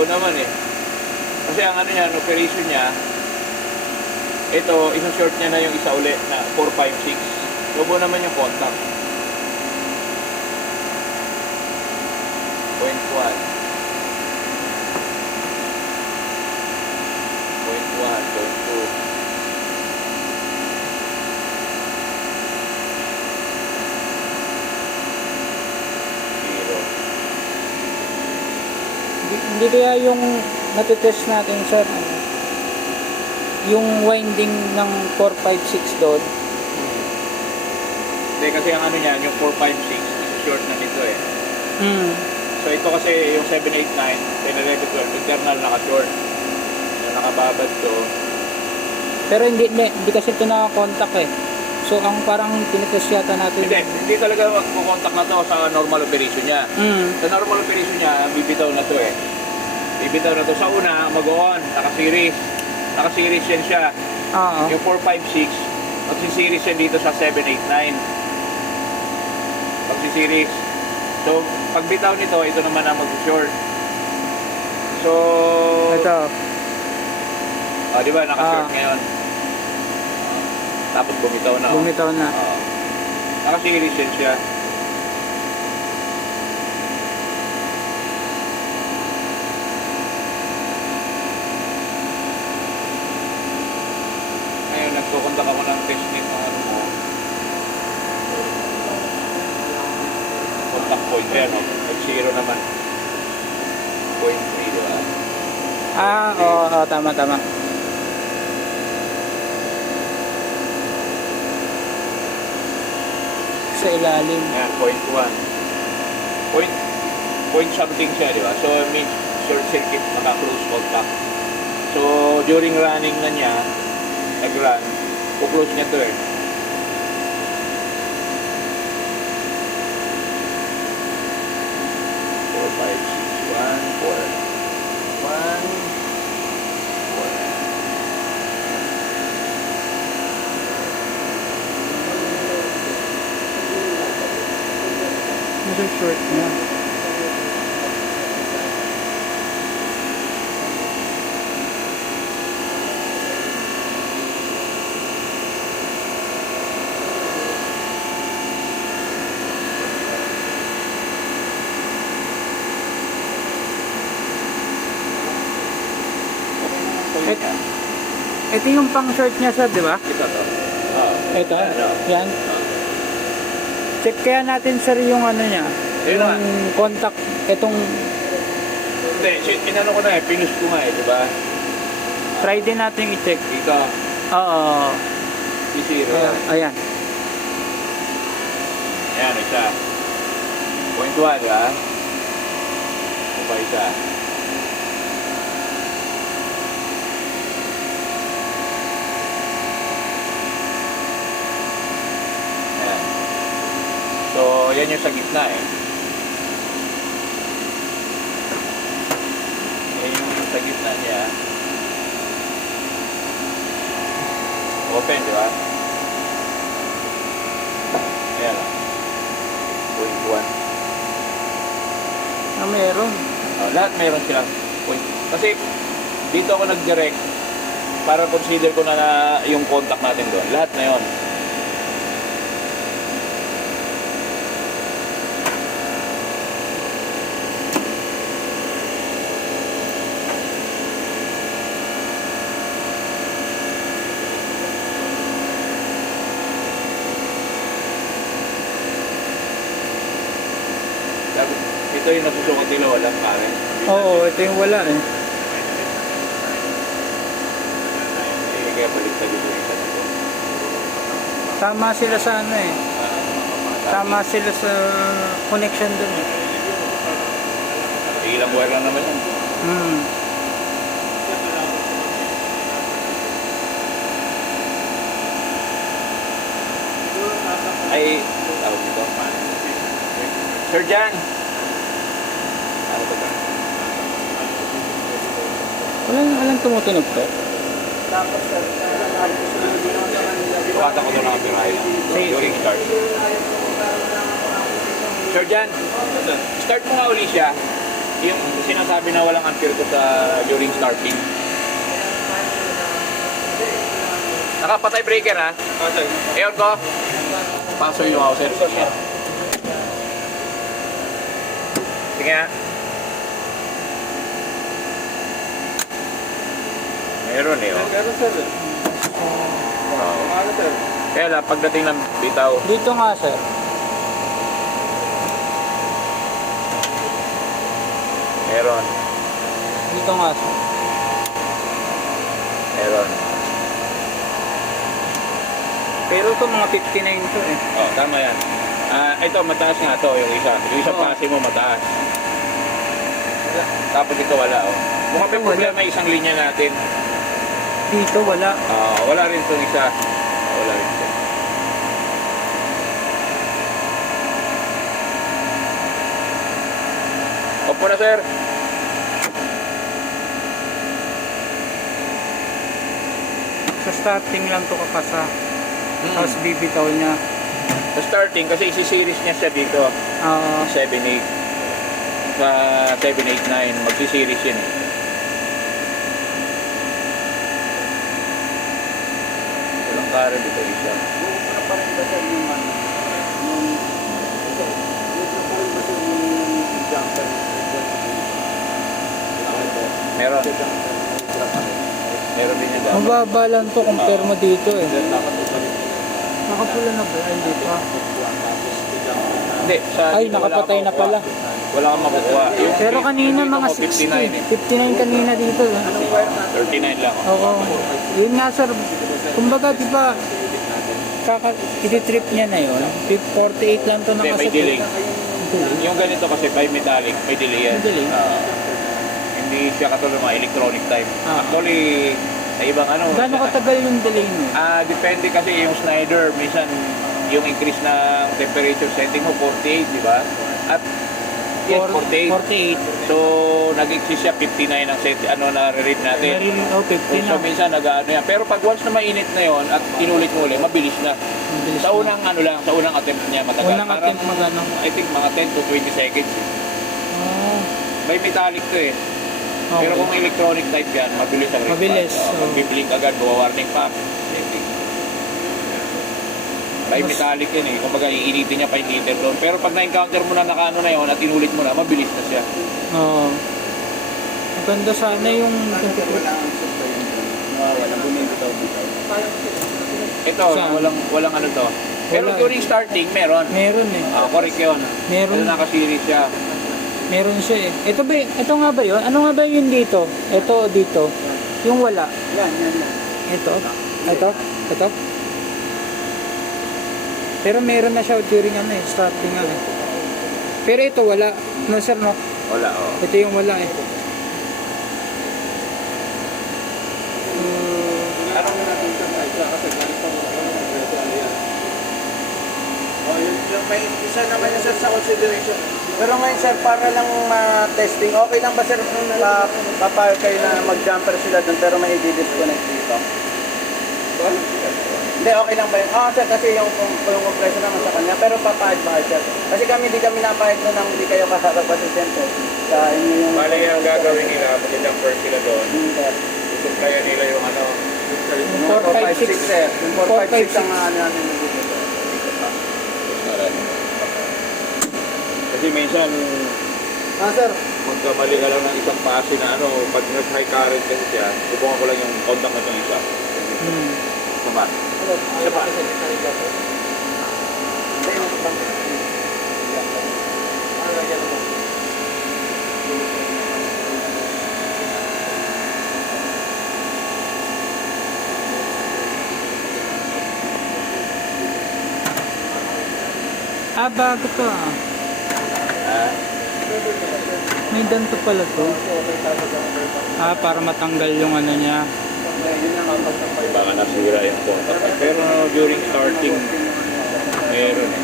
Oo naman eh. Kasi ang ano niya, operation niya, ito, isang short niya na yung isa uli na 456. Lobo naman yung contact. 0.1. 0.1, 0.2. Hindi kaya yung natitest natin, sir, yung winding ng 456 doon. Hindi kasi ang ano niyan, yung 456, isa short na nito eh. So ito kasi yung 789, pinarego 12, internal naka-short. Yung nakababad to. Pero hindi kasi ito naka-contact eh. So ang parang tinitest yata natin. Hindi talaga magkukontak na to sa normal operation niya. Sa normal operation niya, bibitaw na to eh. Bibitaw na to. Sa una, mag-on, naka-series. Naka-series yan siya. Oo. Yung 456, magsi-series yan dito sa 789. Magsi-series. So, pag bitaw nito, ito naman ang mag-short. So, Ito. di ba, naka-short ngayon. Tapos bumitaw na. Bumitaw na. Naka-series yan siya. Ngayon, nagkukontak ako ng test nito ng ano mo. Contact point. Ayan o. Nag-zero naman. 0.3, diba? Oo, tama. Sa ilalim. Ayan, 0.1. Point something siya, di ba? So, means short circuit, naka-close contact. So, during running na niya, nag-run, po-close niya to eh. Four, five, six, one, four. One, four. Nasa short niya. Ito yung pang short niya, sir, di ba? Ito to. Ito. Ano? Yan. Check kaya natin, sir, yung ano niya. Yun na. Yung contact. Itong Hindi, inano ko na eh, pinus ko nga eh, di ba? try din natin i-check. Dito, Oo. i-zero. Ayan. Ayan, isa. 0.1, di ba? Ito pa isa. Ayan. So, yan yung sa gitna eh. Yan yung sa gitna niya. Open, di ba? Ayan o. 0.1. Meron. Lahat meron silang point. Kasi dito ako nag-direct para consider ko na yung contact natin doon. Lahat na yon. Ito yung nasusukat nila, walang current. Oo, ito yung wala eh. Kaya baliktad yung isa na ito. Tama sila sa ano eh. Tama sila sa connection dun eh. Ilang wire lang naman yan. Ay, tawag dito. Sir Jan! Ano ba ba? Walang tumutunog to. Tuwatan ko ito ng apirahe during start. Sir Jan, start mo nga uli siya. Yung sinasabi na walang ampere ko sa during starting. Nakapatay breaker ha? Ayan ko. Paso yung ako sir. Sige ha. Meron eh oh. Meron sir. Oo. Ano sir? Kaya lang, pagdating ng bitaw, Dito nga, sir. meron. Dito nga, sir. Meron. Pero ito mga 59 to eh. Oh, tama yan. Ito, mataas nga to, yung isa. Yung isa Oo. pasi mo mataas. Tapos ito wala oh. Mukhang may Ito, wala. problema isang linya natin. Dito wala. Wala rin itong isa. Wala rin ito. Opo na sir. Sa starting lang to kakasa. Tapos bibitaw niya. Sa starting, kasi isi-series niya siya dito. Ah, 7-8. Sa 7-8-9, magsi-series yun eh. Walang current dito isa. Ano pa rin ba sir yung ano? Yung pa rin ba sir yung jumper? Meron. Meron din yung dapat. mababa lang to compare mo dito eh. Dapat ibalik. Nakapula na ba? Ay, hindi pa. Hindi, sa Ay, dito nakapatay wala na kang pala. makukuha. Wala kang makukuha. Yung Pero kanina dito mga mo, 59 eh. 60. 59 kanina dito eh. 39 lang. Oo. Yun nga sir. Kumbaga, di ba, iti-trip niya na yun. 48 lang to Hindi, may nakaset. delay. Delay. Yung ganito kasi bimetallic, may delay yan. May delay. Hindi siya katulad ng mga electronic type. Ah. Actually, sa ibang ano. Gano'ng katagal yung delay mo? Depende kasi yung Snyder, minsan yung increase ng temperature setting mo 48, di ba? At yes, 48. 48. So, nag-exist siya 59 ang set, na read natin. Oh, 50 So, na. minsan nag-ano yan. Pero pag once na mainit na yon at inulit mo ulit, mabilis na. Mabilis Sa na. unang sa unang attempt niya matagal. Unang attempt magano. I think mga 10 to 20 seconds. Oh, May metallic to eh. okay. Pero kung electronic type yan, mabilis ang response. Mabilis, oh. Mag-blink agad, warning pa. May Mas- metallic yan eh. Kumbaga, iinitin niya pa yung heater doon. Pero pag na-encounter mo na nakaano na yun at inulit mo na, mabilis na siya. Oo. Maganda sana yung Wala ang supply yun. Wala bumibitaw dito. Ito, Saan? walang ano to. Pero Wala. during starting, meron. meron eh. Correct yun. Meron. Naka-series siya. Meron siya eh. Ito nga ba yun? Ano nga ba yun dito? Ito o dito? Yung wala. Yan. Ito. Ito. Pero meron na siya during ano eh, starting ano eh. Pero ito wala. No sir no? Wala, oh. Ito yung wala eh. Parang na natin sa isa kasi galit pa mo ano yan. Oh, yung may isa naman yung sir sa consideration. Pero ngayon sir, para lang ma-testing, okay lang ba sir papayag kayo na mag-jumper sila doon pero may i-disconnect dito? Hindi, okay lang ba yun? Sir, kasi yung compressor naman sa kanya, pero papayag ba kayo sir? Kasi kami, di kami napayag doon nang hindi kayo kasarap assistant sa inyo yung... Bale ang gagawin nila, mag-jumper sila doon. Sir. Susuplayan nila yung ano. Yung 456 sir. Yung 456 ang ano namin dito. Kasi minsan, Sir. magkamali ka lang ng isang pasi na ano, pag nag-high current kasi siya, subukan ko lang yung contact na itong isa. Sama. Sama. Bago to ah. May ganito pala to. Para matanggal yung ano niya. Baka nasira yung contact. Pero during starting, meron eh.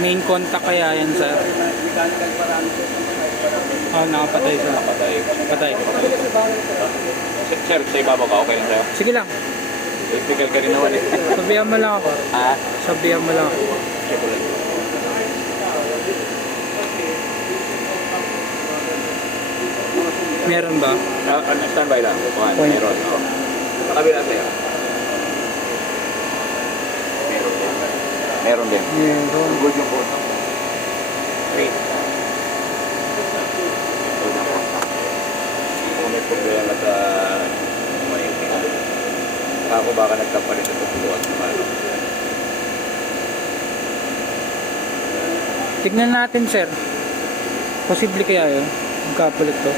Main contact kaya yan sir. Nakapatay sir. Patay. Patay. Sir, sa ibabaw ka, okay lang sa'yo? Sige lang. Electrical ka rin naman eh. Sabihan mo lang ako. Sabihan mo lang ako. Check ko lang. Meron ba? Standby lang. Point. Meron. Oh. Sa kabila sa'yo. Meron din. Meron din. Meron. Good yung board. Wait. Kung may problema sa maingin. Ako baka nagkapalit sa tubuan. Tignan natin, sir. Posible kaya yun? Magkapalit to.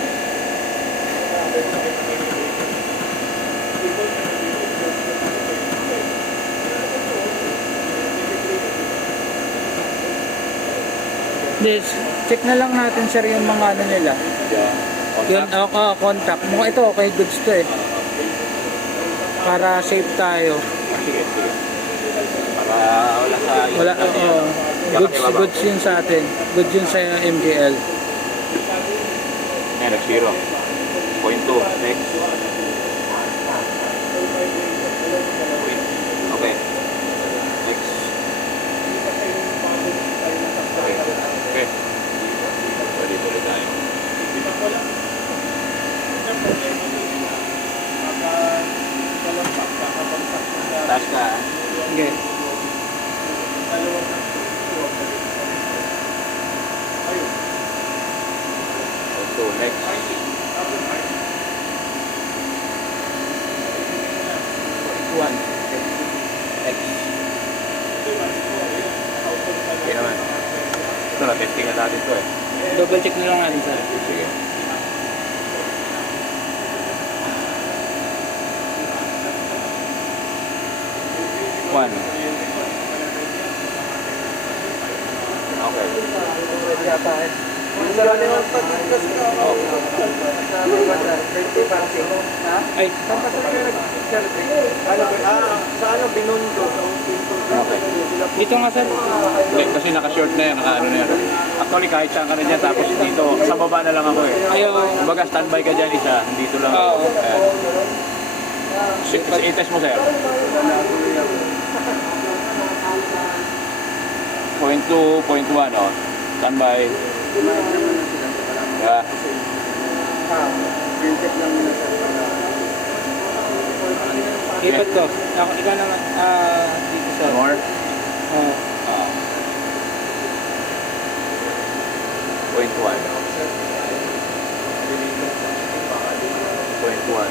Yes, check na lang natin, sir, yung mga ano nila. Yun, contact. Mukhang ito, okay, goods to eh. Para safe tayo. Sige, sige. Para wala sa... Wala, goods yun sa atin. Goods yun sa MGL. Ayan, nag-zero. Point 2. Next. Okay. Next. Okay. Okay. Pwede tuloy tayo. Taas ka. Okay. Point 2. Next. One. Next. Okay naman. Ito na, testing na natin ito eh. Double check na lang natin, sir. Sige. One. Okay. Sir, ano yung pag-discuss ko? Ay, Saan ba sila nag-survey? Ano ba? Sa ano, Binondo. Okay. dito nga, sir. Hindi, kasi naka-short na yan, naka-ano na yan. Actually, kahit saan ka na dyan, tapos dito, sa baba na lang ako eh. Ayaw. Kumbaga, standby ka dyan isa, dito lang ako. Oo. Ayan. I-test mo, sir. Point 2, point 1, oh. Standby. Yeah. Printed lang nila sir. Ipot ko. Ako, ikaw naman. Dito, sir. More. Oh. Point 1. Point 1.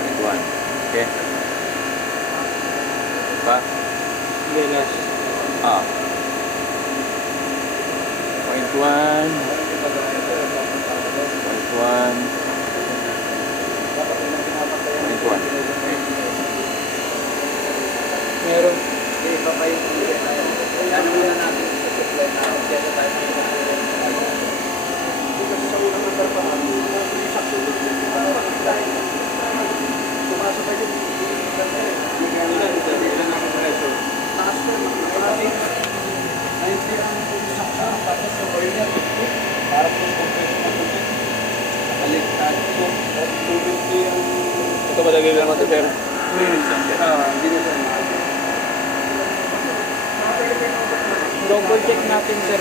Point 1. Okay. Pa? Okay, last. Point 1. Point 1. Point 1. Okay. Meron. Iba pa yung ano muna natin sa supply na kaya tayo sa unang natrabaho sa sulod pumasok pa yung taas na marami ay hindi ang saksyon tapos yung oil niya para po nakaligtad po tubig yung Ito madali lang ito, sir. hindi na sa Double check natin, sir.